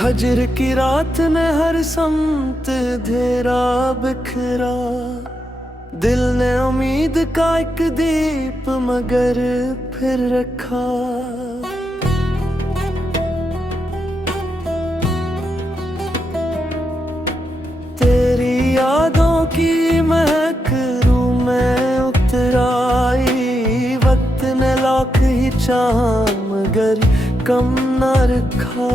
हजर की रात ने हर समत अंधेरा बिखरा, दिल ने उम्मीद का एक दीप मगर फिर रखा। तेरी यादों की महक रूह में उतर आई, वक्त ने लाख ही चाहा मगर कम न रखा।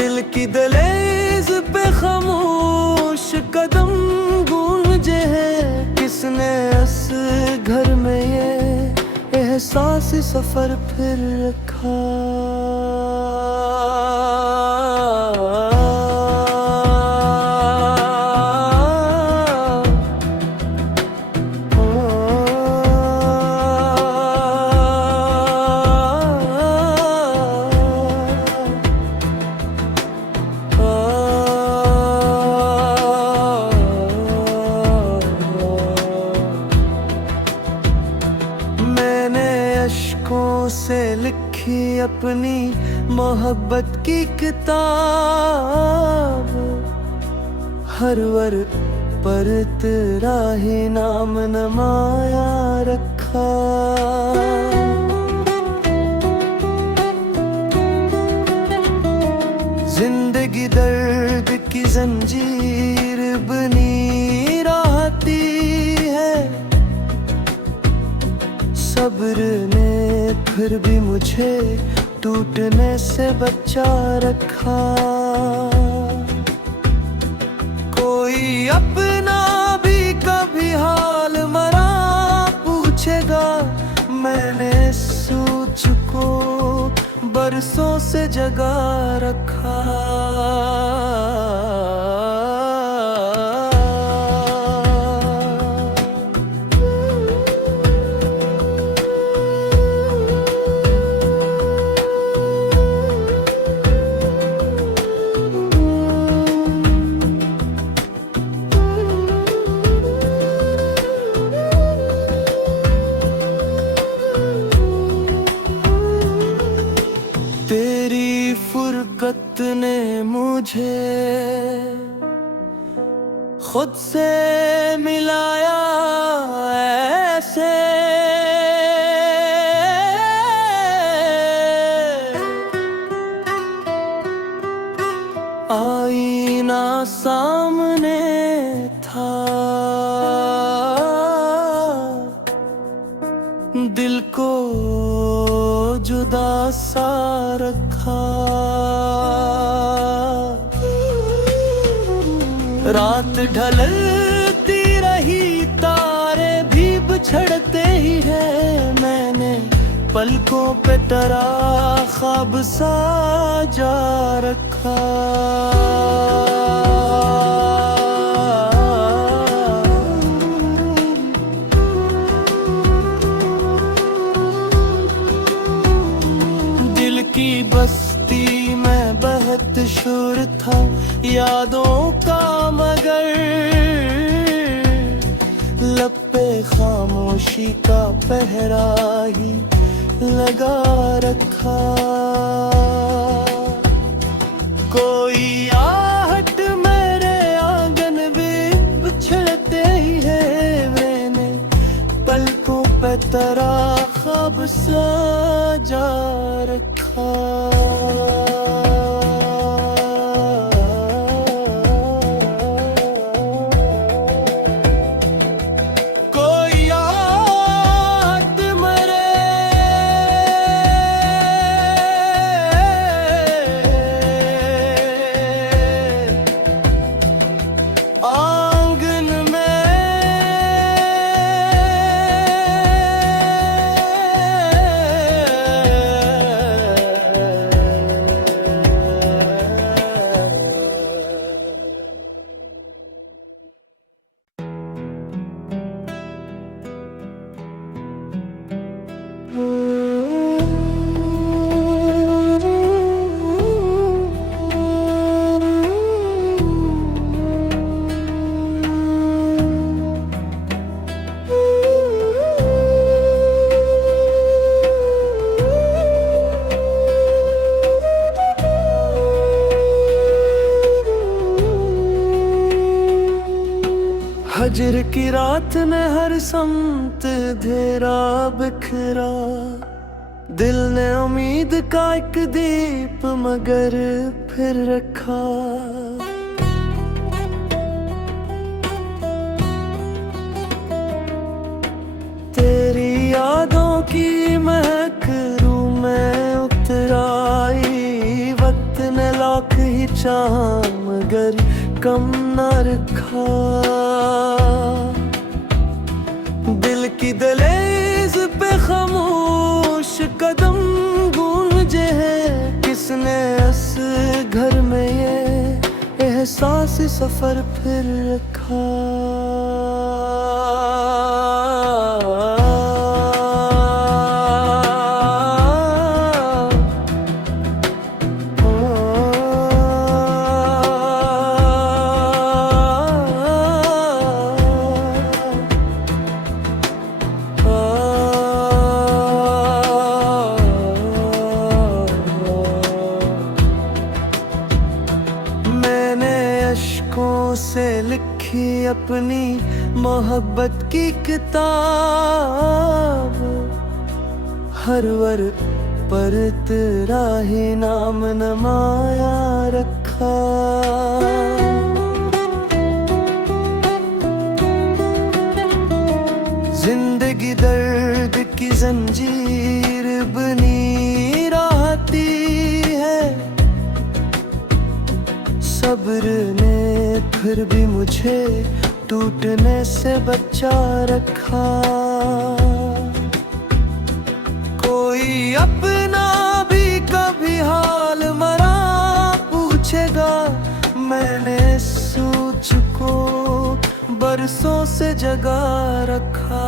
दिल की दहलीज पे खामोश कदम गूंजे हैं, किसने इस घर में ये एहसास सफर फिर रखा। अश्कों से लिखी अपनी मोहब्बत की किताब, हर वर्ड पर तेरा ही नाम नमाया रखा। जिंदगी दर्द की जंजीर बनी रहती है, सब्र ने फिर भी मुझे टूटने से बचा रखा। कोई अपना भी कभी हाल मरा पूछेगा, मैंने सोच को बरसों से जगा रखा। तेरी फुरकत ने मुझे खुद से मिलाया ऐसे, आईना सामने था, दिल को जुदा सा रखा। रात ढलती रही, तारे भी बिछड़ते ही है, मैंने पलकों पे तेरा ख्वाब साजा रखा। की बस्ती में बहुत शोर था यादों का, मगर लब पे खामोशी का पहरा ही लगा रखा। कोई आहट मेरे आंगन में बिछड़ते ही है, मैंने पलकों पे तेरा ख्वाब सजा रखा। कोई आहट मेरे आंगन में फजर की रात ने हर समत अंधेरा बिखरा, दिल ने उम्मीद का एक दीप मगर फिर रखा। तेरी यादों की महक रूह में उतर आई, वक्त ने लाख ही चाहा मगर कम न रखा। दिल की दहलीज पे खामोश कदम गूंजे हैं, किसने इस घर में ये एहसास सफर फिर रखा। अश्कों से लिखी अपनी मोहब्बत की किताब, हर वर्ड पर तेरा ही नाम नमाया रखा। जिंदगी दर्द की जंजीर बनी रहती है, सब्र ने फिर भी मुझे टूटने से बचा रखा। कोई अपना भी कभी हाल मरा पूछेगा, मैंने सोच को बरसों से जगा रखा।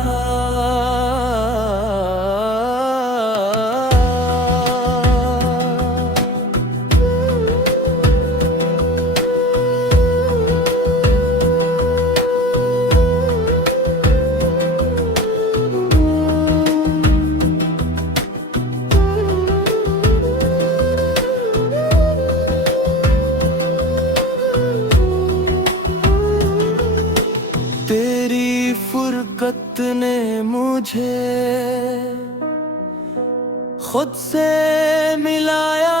फुरकत ने मुझे खुद से मिलाया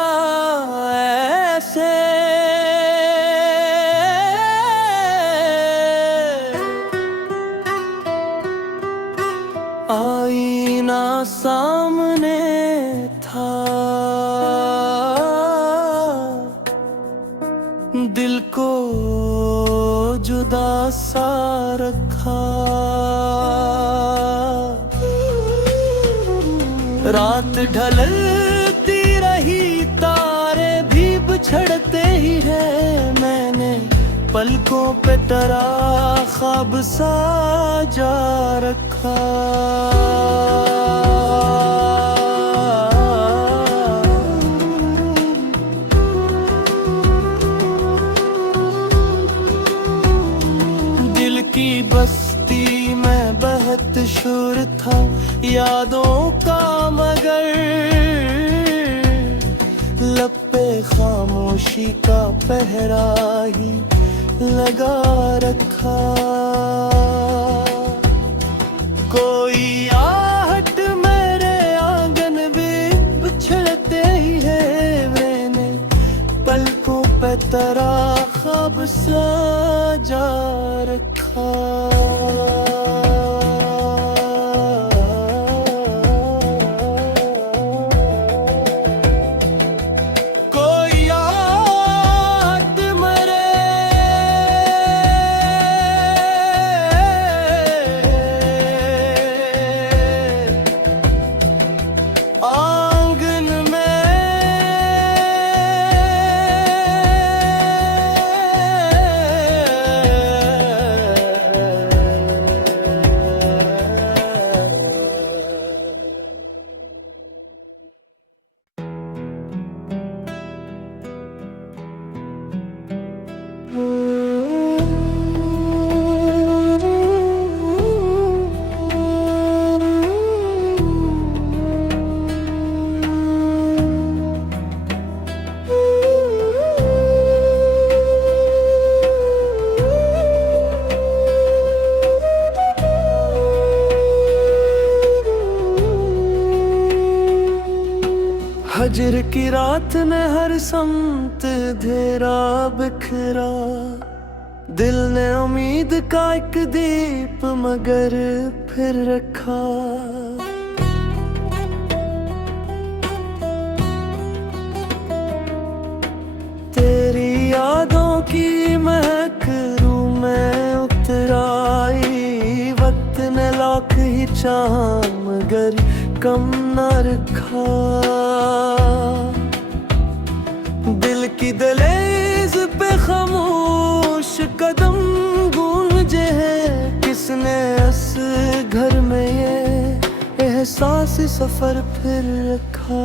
ऐसे, आईना सामने था, दिल को जुदा सा रखा। रात ढलती रही, तारे भी बिछड़ते ही है, मैंने पलकों पे तेरा ख्वाब साजा रखा। दिल की बस्ती में बहत शोर था यादों का, मगर लब पे खामोशी का पहरा ही लगा रखा। कोई आहट मेरे आंगन में बिछड़ते ही है, मैंने पलकों पे तेरा ख्वाब सजा रखा। की रात ने हर समत अंधेरा बिखरा, दिल ने उम्मीद का एक दीप मगर फिर रखा। तेरी यादों की महक रूह में उतराई, वक्त ने लाख ही चाहा मगर कम न रखा। दिल की दहलीज पे खामोश कदम गूंजे हैं, किसने इस घर में ये एहसास सफर फिर रखा।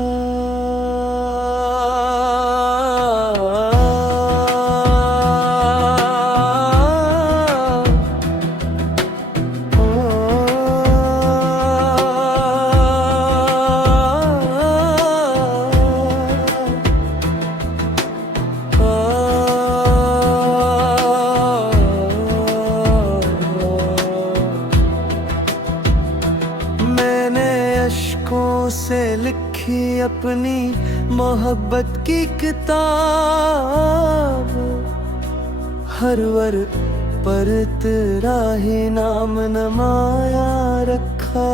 से लिखी अपनी मोहब्बत की किताब, हर वर्ड पर तेरा ही नाम नमाया रखा।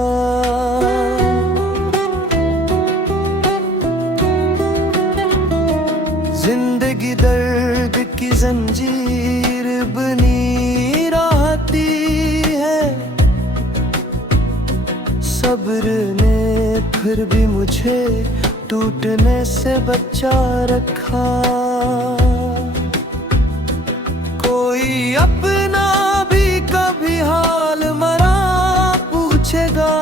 जिंदगी दर्द की जंजीर बनी रहती है, सब्र ने फिर भी मुझे टूटने से बचा रखा। कोई अपना भी कभी हाल मरा पूछेगा,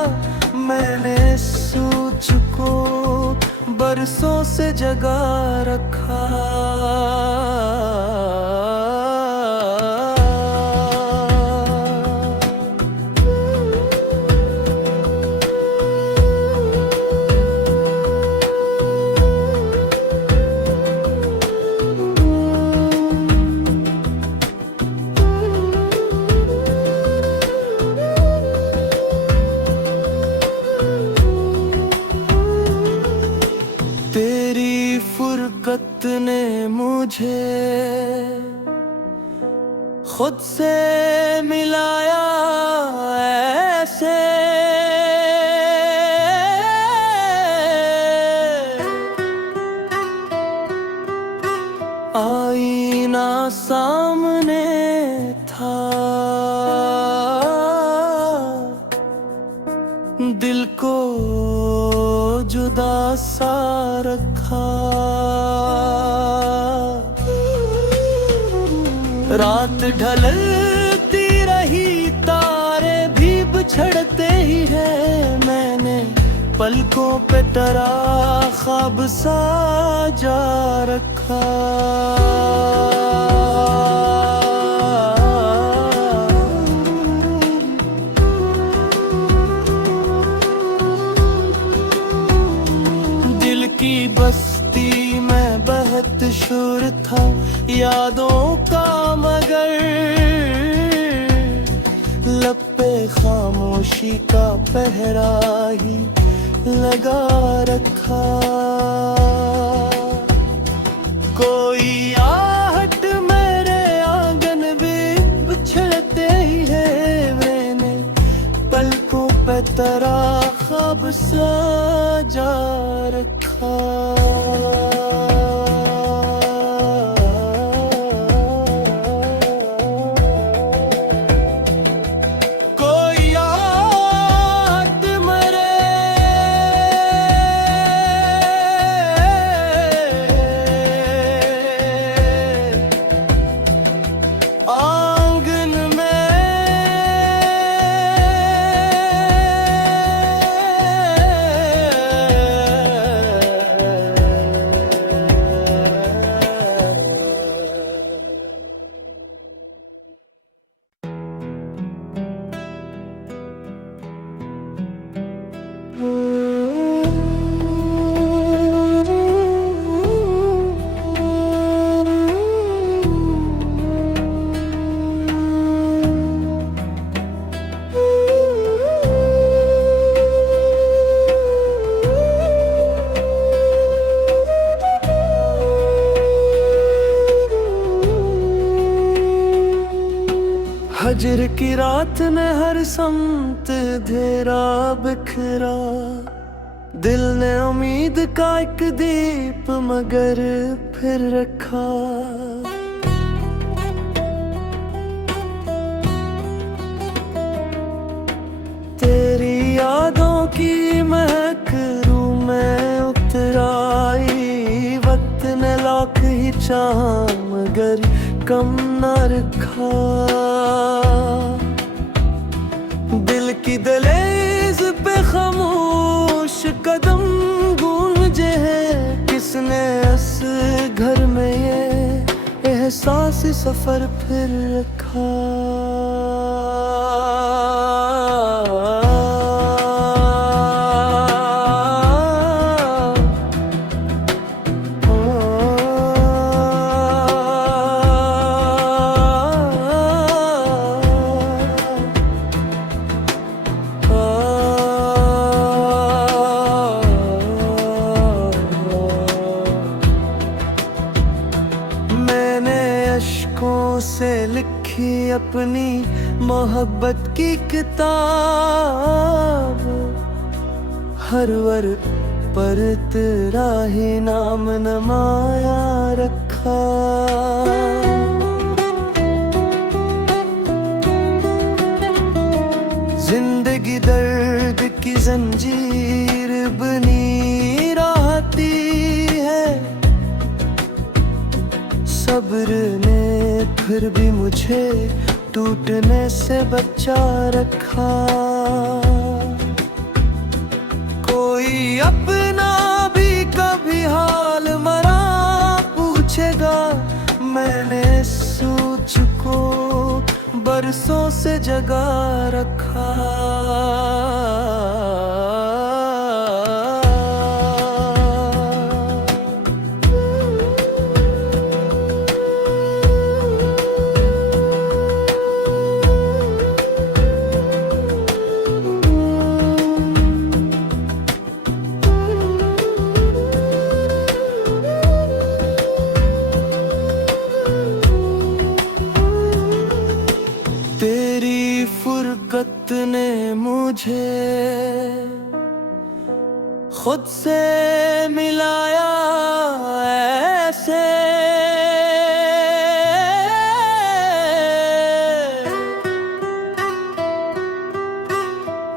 मैंने सोच को बरसों से जगा रखा। फुरकत ने मुझे खुद से मिलाया ऐसे, आईना सामने था, दिल को जुदा सा रखा। रात ढलती रही, तारे भी बिछड़ते ही है, मैंने पलकों पे तेरा ख्वाब साजा रखा। दिल की बस्ती में बहत शोर था यादों का, मगर लब पे खामोशी का पहरा ही लगा रखा। कोई आहट मेरे आंगन में बिछड़ते ही है, मैंने पलकों पे तेरा ख्वाब सजा रखा। फजर की रात ने हर समत अंधेरा बिखरा, दिल ने उम्मीद का एक दीप मगर फिर रखा। तेरी यादों की महक रूह में उतर आई, वक्त ने लाख ही चाहा मगर कम न रखा। दिल की दहलीज पे खामोश कदम गूंजे हैं, किसने इस घर में ये एहसास सफर फिर रखा। अश्कों से लिखी अपनी मोहब्बत की किताब, हर वर पर तेरा ही नाम नमाया रखा। जिंदगी दर्द की जंजीर बनी रहती है, सब्र ने फिर भी मुझे टूटने से बचा रखा। कोई अपना भी कभी हाल मरा पूछेगा, मैंने सोच को बरसों से जगा रखा। तेरी फुरकत ने मुझे खुद से मिलाया ऐसे,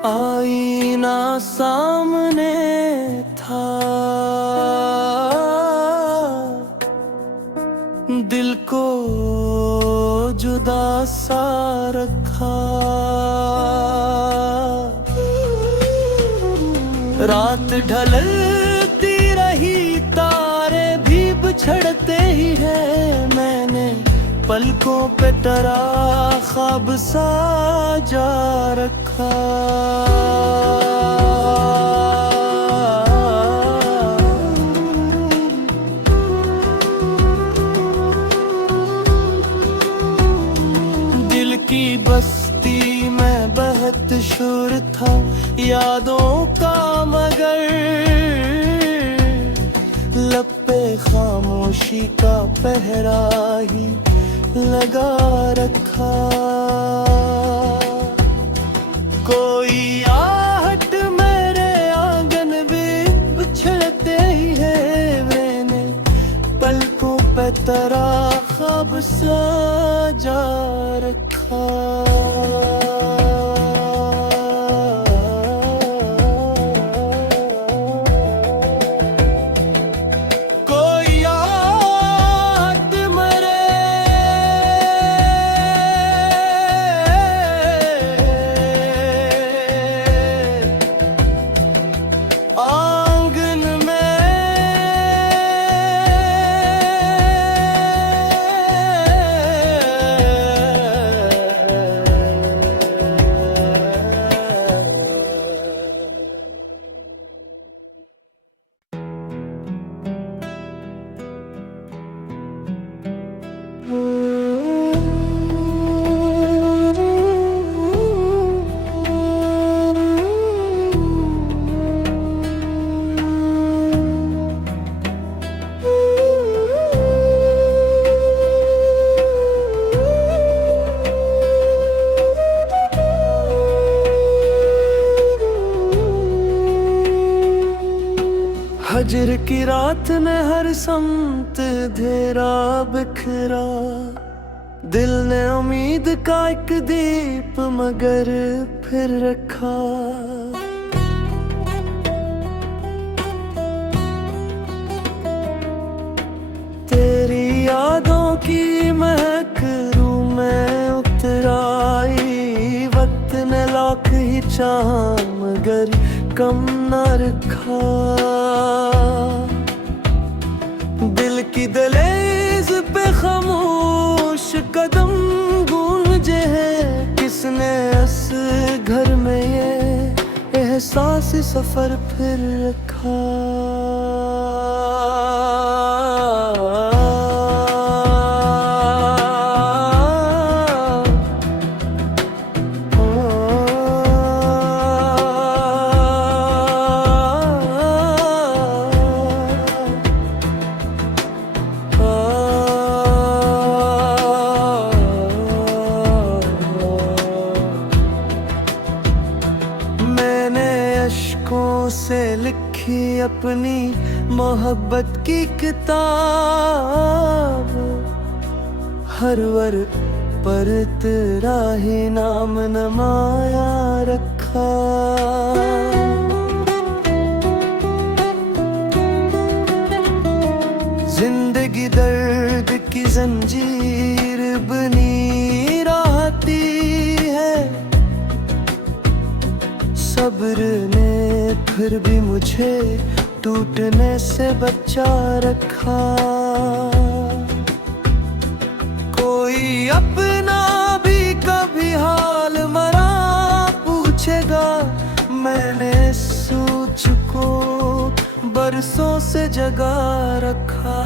आईना सामने था, दिल को जुदा सा रखा। रात ढलती रही, तारे भी बिछड़ते ही है, मैंने पलकों पे टरा ख्वाब सा जा रखा। की बस्ती में बहुत शोर था यादों का, मगर लब पे खामोशी का पहरा ही लगा रखा। कोई आहट मेरे आंगन में बिछड़ते ही है, मैंने पलकों पे तेरा ख्वाब सजा रखा। कोई याद मरे आंगन में, की रात ने हर समत अंधेरा बिखरा, दिल ने उम्मीद का एक दीप मगर फिर रखा। तेरी यादों की महक रूह में उतर आई, वक्त ने लाख ही चाहा मगर कम न रखा। दिल की दहलीज पे खामोश कदम गूंजे हैं, किसने इस घर में ये एहसास सफर फिर रखा। अश्कों से लिखी अपनी मोहब्बत की किताब, हर वर पर तेरा ही नाम नमाया रखा। जिंदगी दर्द की जंजीर बनी रहती है, सब्र ने फिर भी मुझे टूटने से बचा रखा। कोई अपना भी कभी हाल मरा पूछेगा, मैंने सोच को बरसों से जगा रखा।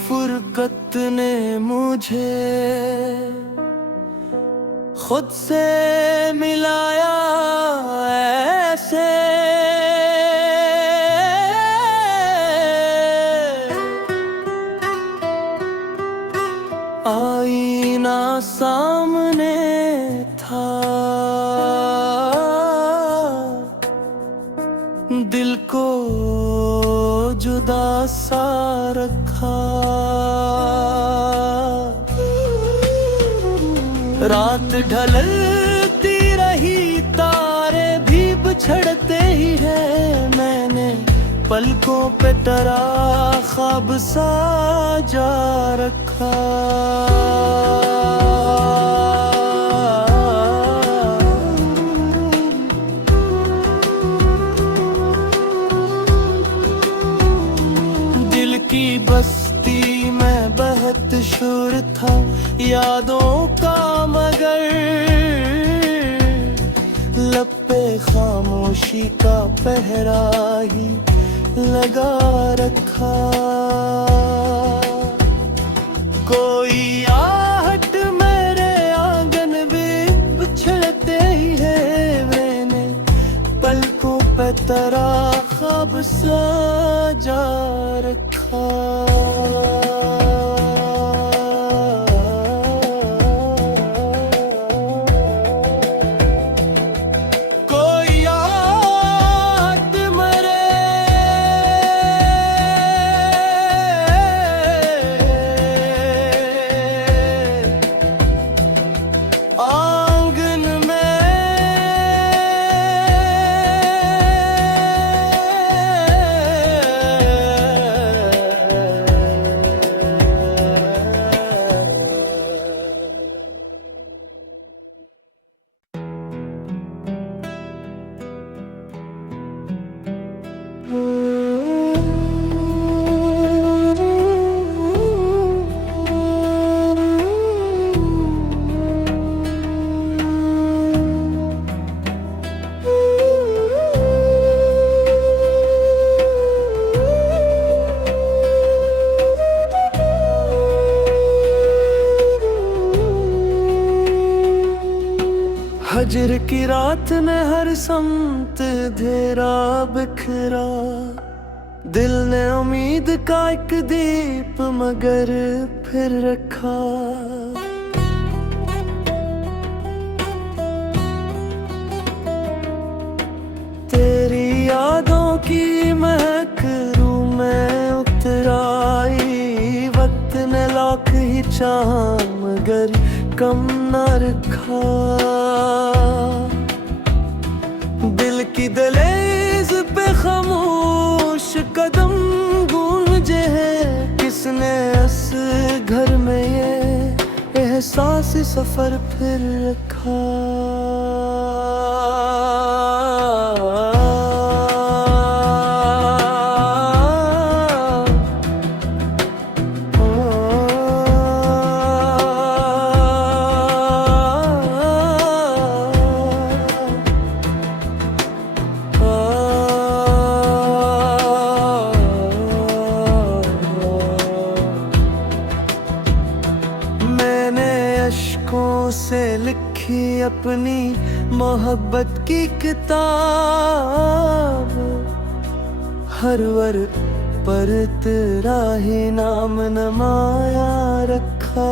फुरकत ने मुझे खुद से मिलाया ऐसे, आईना सामने था, दिल को जुदा सा रखा। रात ढलती रही, तारे भी बिछड़ते ही है, मैंने पलकों पे तेरा ख्वाब साजा रखा। दिल की बस्ती में बहुत शोर था यादों का, मगर लब पे खामोशी का पहरा ही लगा रखा। कोई आहट मेरे आंगन में बिछड़ते ही है, मैंने पलकों पे तेरा ख्वाब सजा रखा। फजर की रात ने हर समत अंधेरा बिखरा, दिल ने उम्मीद का एक दीप मगर फिर रखा। तेरी यादों की महक रूह में उतर आई, वक्त ने लाख ही चाहा मगर कम न रखा। दिल की दहलीज पे खामोश कदम गूंजे हैं, किसने इस घर में ये एहसास सफर फिर रखा। अश्कों से लिखी अपनी मोहब्बत की किताब, हर वर्ड पर तेरा ही नाम नमाया रखा।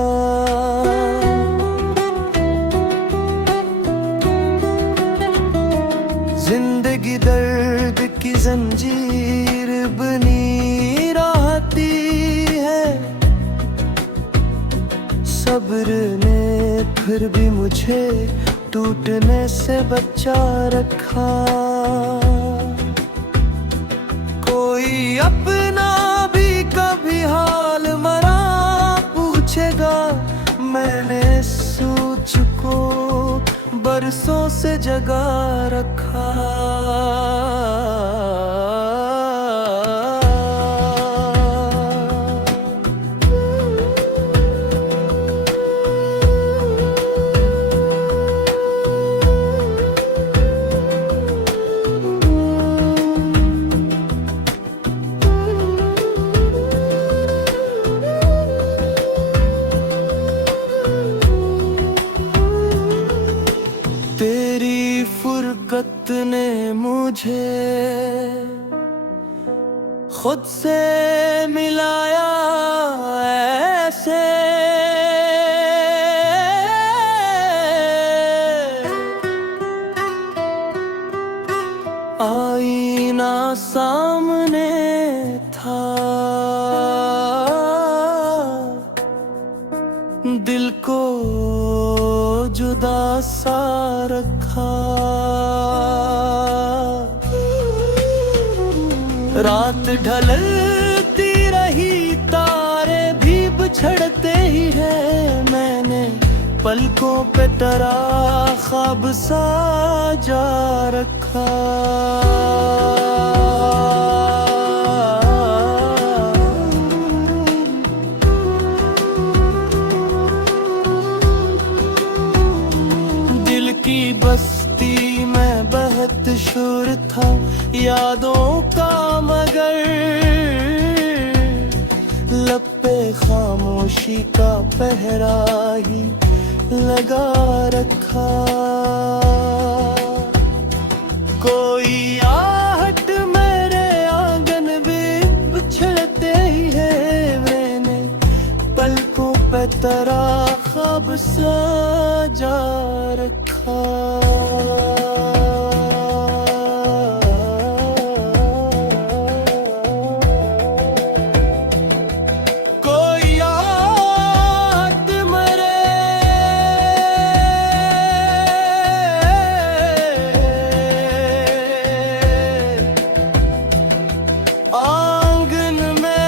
जिंदगी दर्द की जंजीर बनी रहती है, सब्र ने फिर भी मुझे टूटने से बचा रखा। कोई अपना भी कभी हाल मरा पूछेगा, मैंने सोच को बरसों से जगा रखा। तेरी फुरकत ने मुझे खुद से मिलाया ऐसे, आईना सामने था, दिल को जुदा सा रखा। रात ढलती रही, तारे भी बिछड़ते ही है, मैंने पलकों पे तेरा ख्वाब साजा रखा। की बस्ती में बहुत शोर था यादों का, मगर लब पे खामोशी का पहरा ही लगा रखा। कोई आहट मेरे आंगन में बिछड़ते ही है, मैंने पलकों पे तेरा ख्वाब सजा रखा। कोई आहट मरे आंगन में,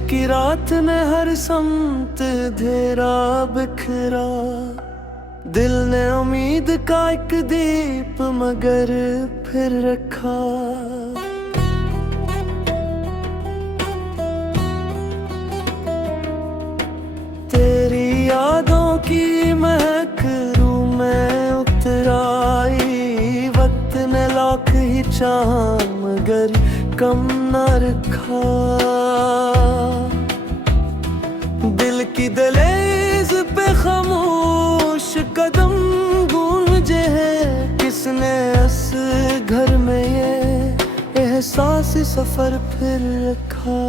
की रात ने हर समत अंधेरा बिखरा, दिल ने उम्मीद का एक दीप मगर फिर रखा। तेरी यादों की महक रूह में उतर आई, वक्त ने लाख ही चाहा मगर कम न रखा। दिल की दहलीज पे खामोश कदम गूंजे हैं, किसने इस घर में ये एहसास सफर फिर रखा।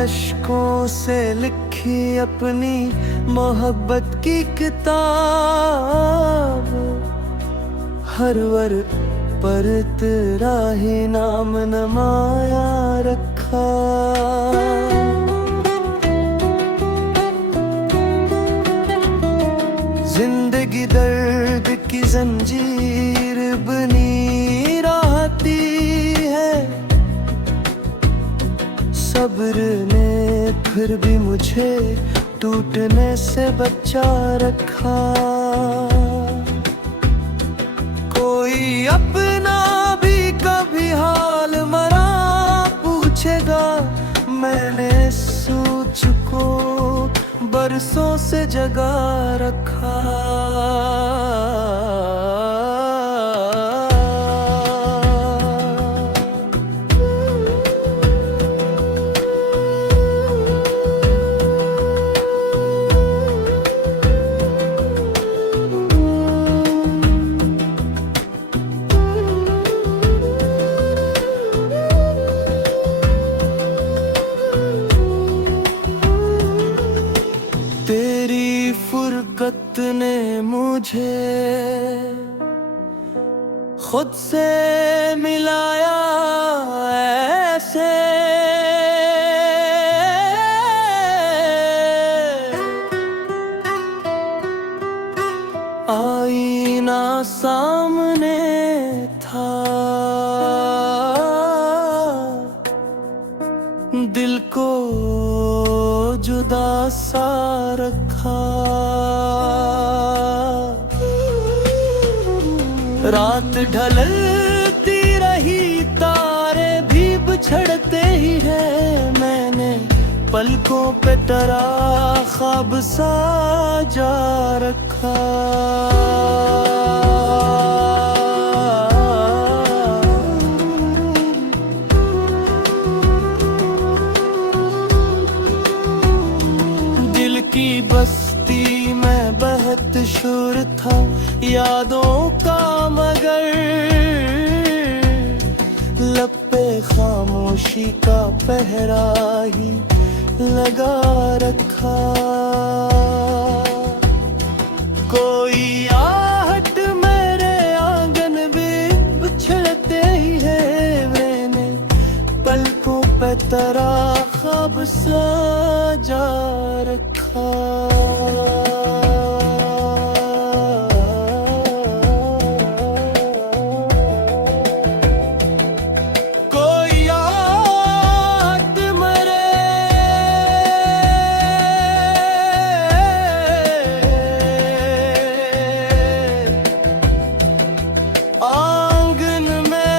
अश्कों से लिखी अपनी मोहब्बत की किताब, हर वर पर तेरा ही नाम नमाया रखा। जिंदगी दर्द की जंजीर बनी रहती है, सब्र ने फिर भी मुझे टूटने से बचा रखा। कोई अपना भी कभी हाल मरा पूछेगा, मैंने सोच को बरसों से जगा रखा। तेरी फुरकत ने मुझे खुद से मिलाया ऐसे, आईना सामने था, दिल को जुदा सा रखा। रात ढलती रही, तारे भी बिछड़ते ही है, मैंने पलकों पे तेरा ख्वाब साजा रखा। की बस्ती में बहुत शोर था यादों का, मगर लब पे खामोशी का पहरा ही लगा रखा। कोई आहट मेरे आंगन में बिछड़ते ही है, मैंने पलकों पे तेरा ख्वाब सजा रखा। कोई आहट मरे आंगन में,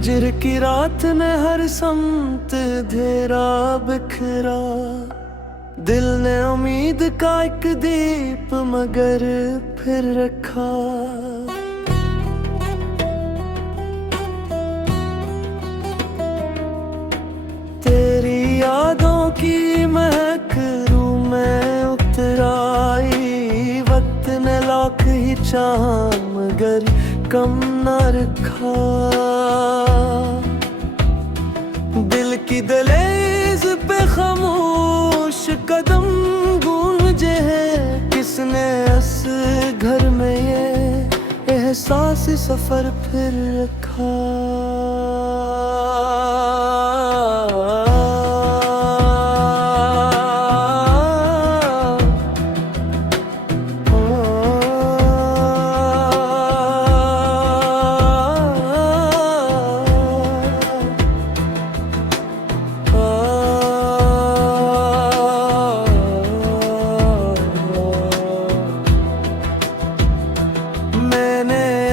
फजर की रात ने हर समत अंधेरा बिखरा, दिल ने उम्मीद का एक दीप मगर फिर रखा। तेरी यादों की महक रूह में उतर आई, वक्त ने लाख ही चाहा मगर कम न रखा। दिल की दहलीज पे खामोश कदम गूंजे हैं, किसने इस घर में ये एहसास सफर फिर रखा।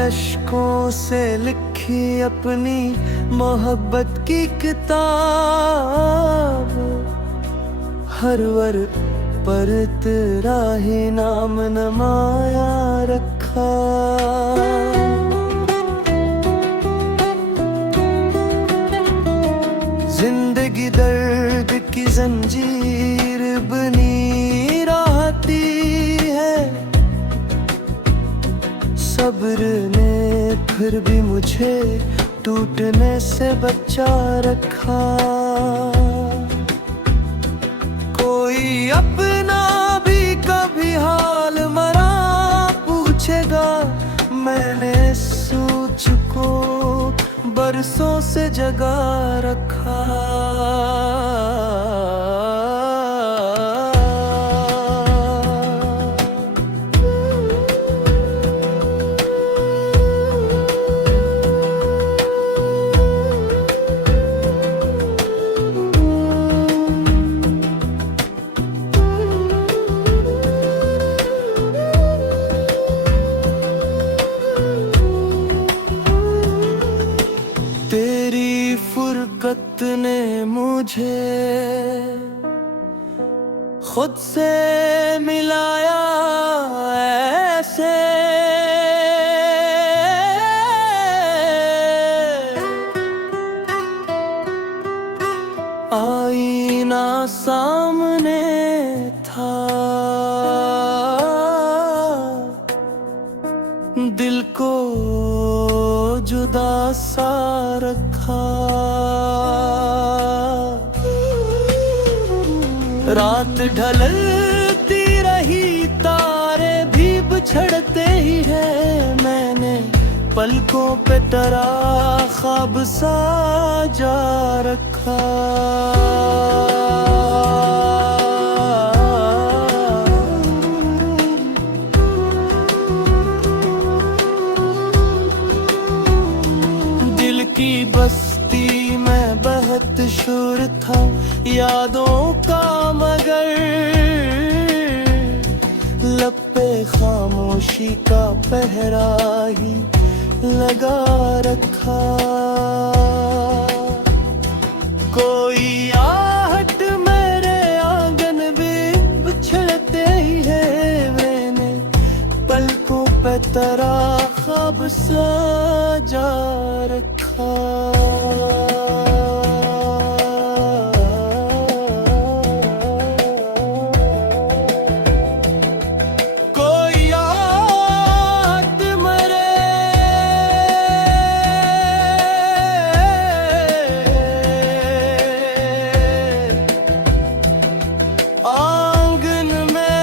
अश्कों से लिखी अपनी मोहब्बत की किताब, हर वर पर तेरा ही नाम नमाया रखा। जिंदगी दर्द की जंजीर बनी रहती है, सब्र ने फिर भी मुझे टूटने से बचा रखा। कोई अपना भी कभी हाल मरा पूछेगा, मैंने सोच को बरसों से जगा रखा। तेरी फुरकत ने मुझे खुद से मिलाया ऐसे, आईना सामने था, दिल को जुदा सा रखा। रात ढलती रही, तारे भी बिछड़ते ही है, मैंने पलकों पे तेरा ख्वाब साजा रखा। की बस्ती में बहुत शोर था यादों का, मगर लब पे खामोशी का पहरा ही लगा रखा। कोई आहट मेरे आंगन में बिछड़ते ही है, मैंने पलकों पे तेरा ख्वाब सजा रखा। कोई याद मरे आंगन में,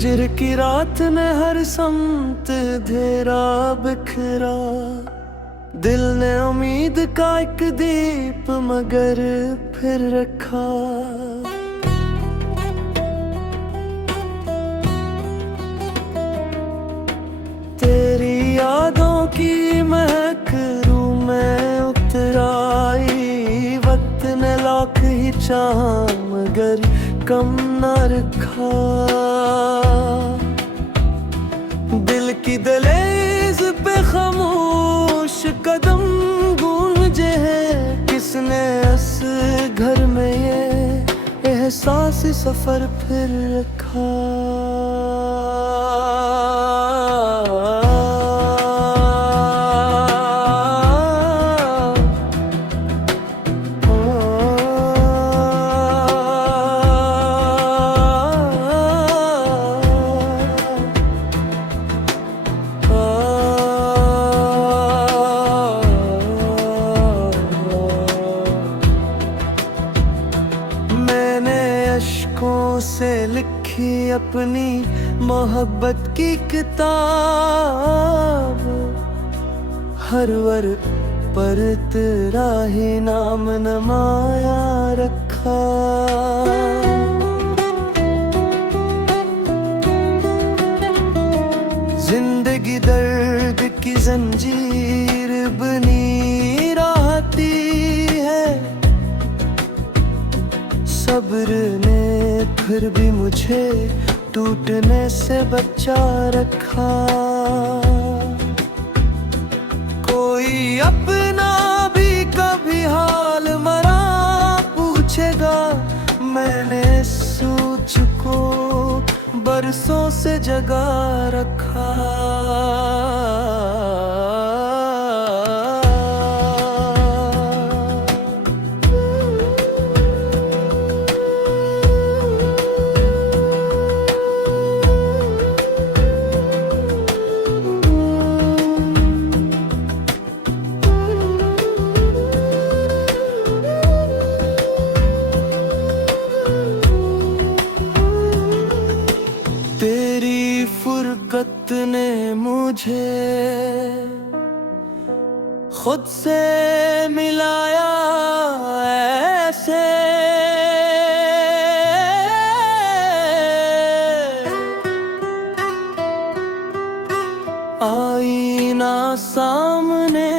फजर की रात ने हर समत अंधेरा बिखरा, दिल ने उम्मीद का एक दीप मगर फिर रखा। तेरी यादों की महक रूह में उतर आई, वक्त ने लाख ही चाहा मगर कम न रखा। दिल की दहलीज पे खामोश कदम गूंजे हैं, किसने इस घर में ये एहसास सफर फिर रखा। अश्कों से लिखी अपनी मोहब्बत की किताब, हर वर्क पर तेरा ही नाम नमाया रखा। जिंदगी दर्द की जंजीर बनी रहती है, सब्र ने फिर भी मुझे टूटने से बचा रखा। कोई अपना भी कभी हाल मरा पूछेगा, मैंने सोच को बरसों से जगा रखा। फुरकत ने मुझे खुद से मिलाया ऐसे, आईना सामने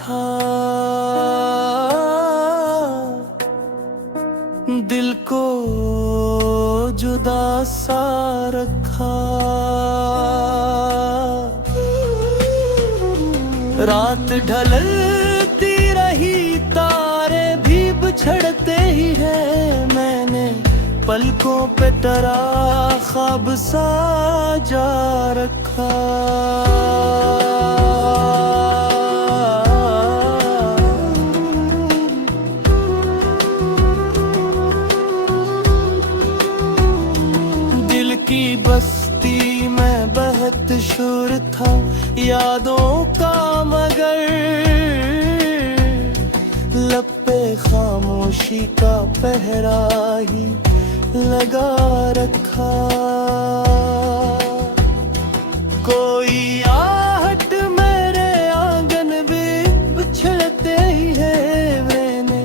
था, दिल को जुदा सा रखा। रात ढलती रही, तारे भी बिछड़ते ही है, मैंने पलकों पे तेरा ख्वाब साजा रखा। दिल की बस्ती में बहुत शोर था यादों का, मगर लब पे खामोशी का पहरा ही लगा रखा। कोई आहट मेरे आंगन में बिछड़ते ही है, मैंने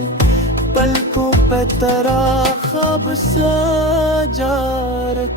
पलकों पे तेरा ख्वाब सजा रखा।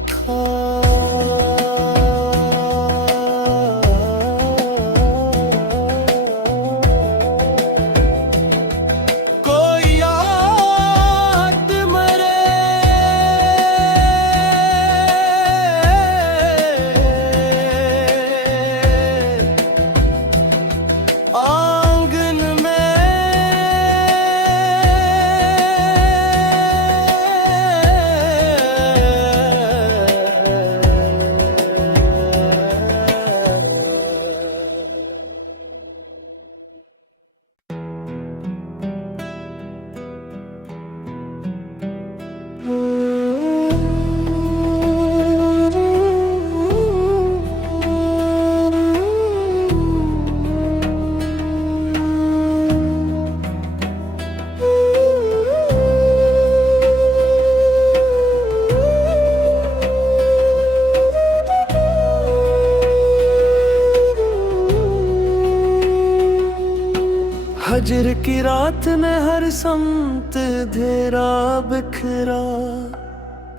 फजर की रात ने हर समत अंधेरा बिखरा,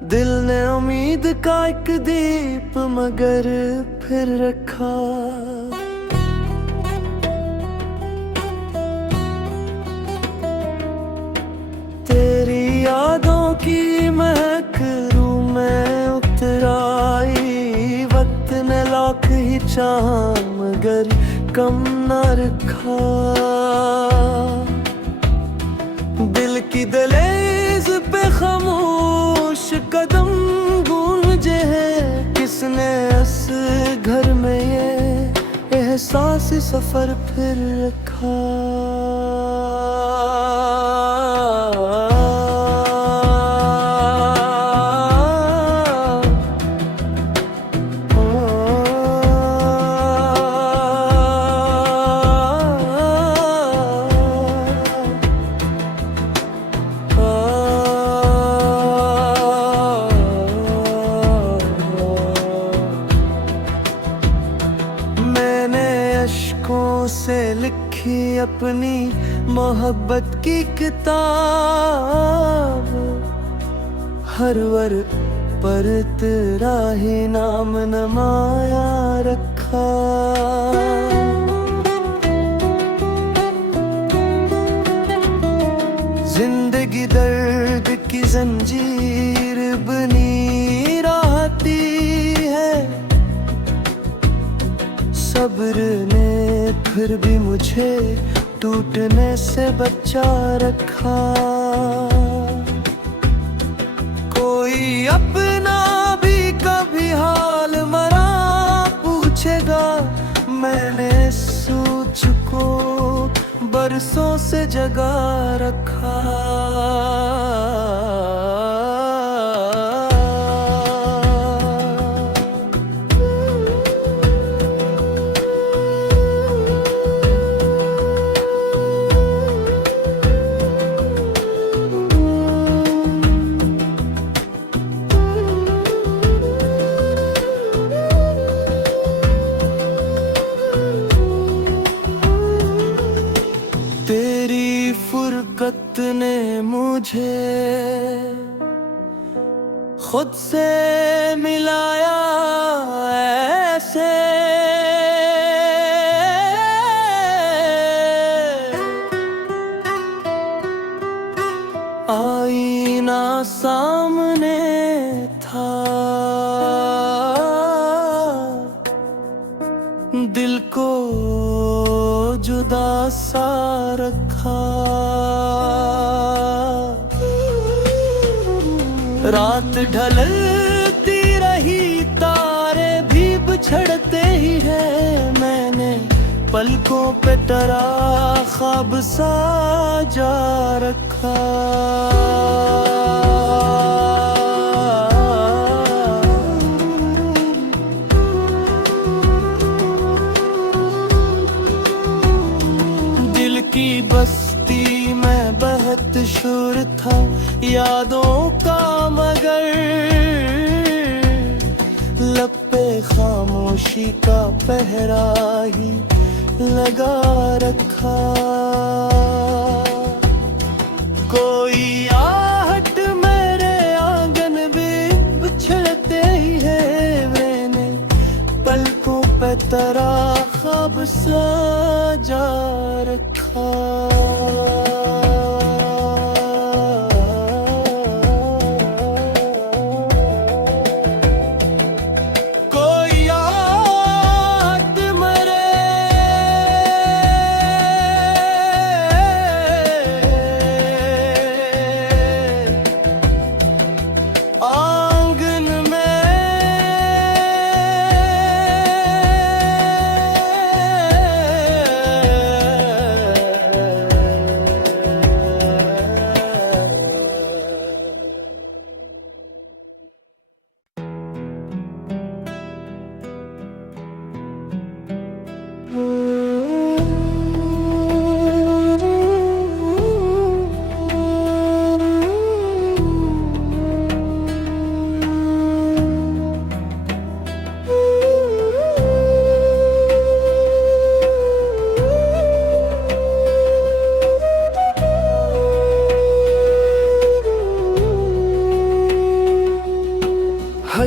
दिल ने उम्मीद का एक दीप मगर फिर रखा। तेरी यादों की महक रूह में उतर आई, वक्त ने लाख ही चाहा मगर कम न रखा। दिल की दहलीज पे खामोश कदम गूंजे हैं, किसने इस घर में ये एहसास सफर फिर रखा। अश्कों से लिखी अपनी मोहब्बत की किताब, हर वर पर तेरा ही नाम नमाया रखा। जिंदगी दर्द की जंजीर बनी रहती है, सब्र ने फिर भी मुझे टूटने से बचा रखा। कोई अपना भी कभी हाल मरा पूछेगा, मैंने सोच को बरसों से जगा रखा। तेरी फुरकत ने मुझे खुद से मिलाया ऐसे, आईना सामने था, दिल को जुदा सा रखा। रात ढलती रही, तारे भी बिछड़ते ही है, मैंने पलकों पे तेरा ख्वाब साजा रखा। की बस्ती में बहुत शोर था यादों का, मगर लब पे खामोशी का पहरा ही लगा रखा। कोई आहट मेरे आंगन में बिछड़ते ही है, मैंने पलकों पे तेरा ख्वाब सजा रखा। कोई याद मरे आंगन में,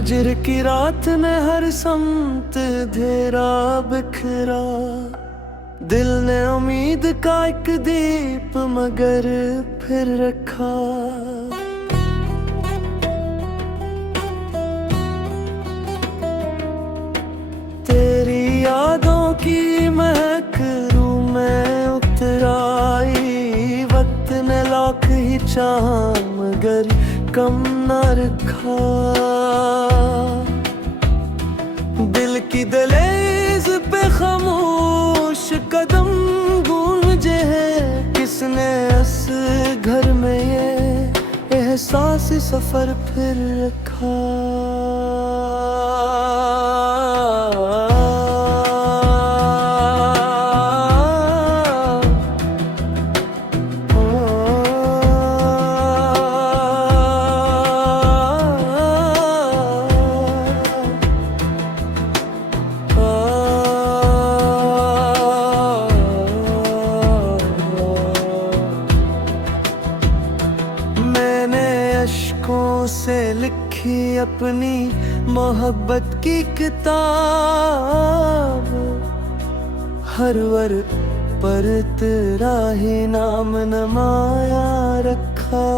फजर की रात ने हर समत अंधेरा बिखरा, दिल ने उम्मीद का एक दीप मगर फिर रखा। तेरी यादों की महक रूह में उतर आई, वक्त ने लाख ही चाहा मगर कम न रखा। दिल की दहलीज पे खामोश कदम गूंजे हैं, किसने इस घर में ये एहसास सफर फिर रखा। अश्कों से लिखी अपनी मोहब्बत की किताब, हर वर पर तेरा ही नाम नमाया रखा।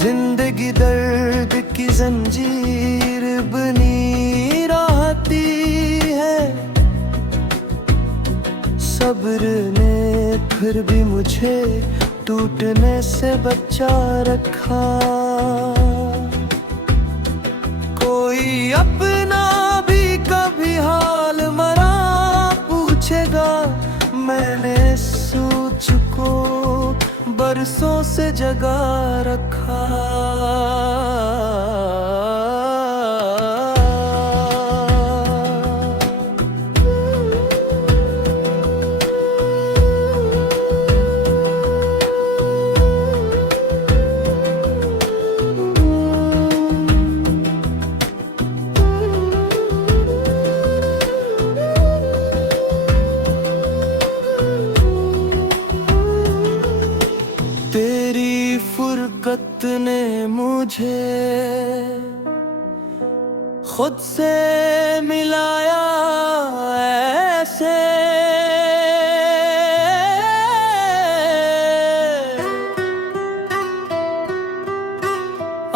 जिंदगी दर्द की जंजीर बनी रहती है, सब्र ने फिर भी मुझे टूटने से बचा रखा। कोई अपना भी कभी हाल मरा पूछेगा, मैंने सोच को बरसों से जगा रखा। तेरी फुरकत ने मुझे खुद से मिलाया ऐसे,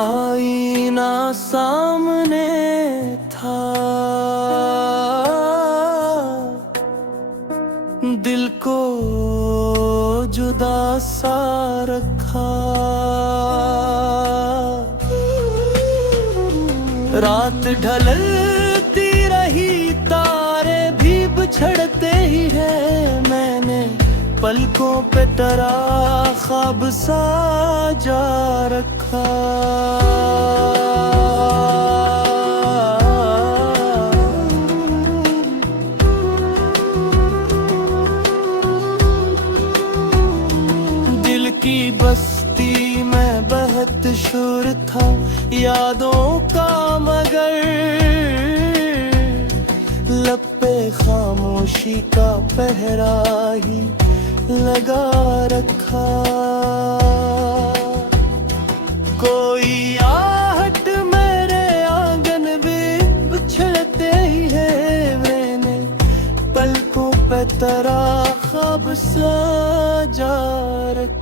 आईना सामने था, दिल को जुदा सा रखा। रात ढलती रही, तारे भी बिछड़ते ही है, मैंने पलकों पे तेरा ख्वाब साजा रखा। की बस्ती में बहुत शोर था यादों का, मगर लब पे खामोशी का पहरा ही लगा रखा। कोई आहट मेरे आंगन में बिछड़ते ही है, मैंने पलकों पे तेरा ख्वाब सजा रखा।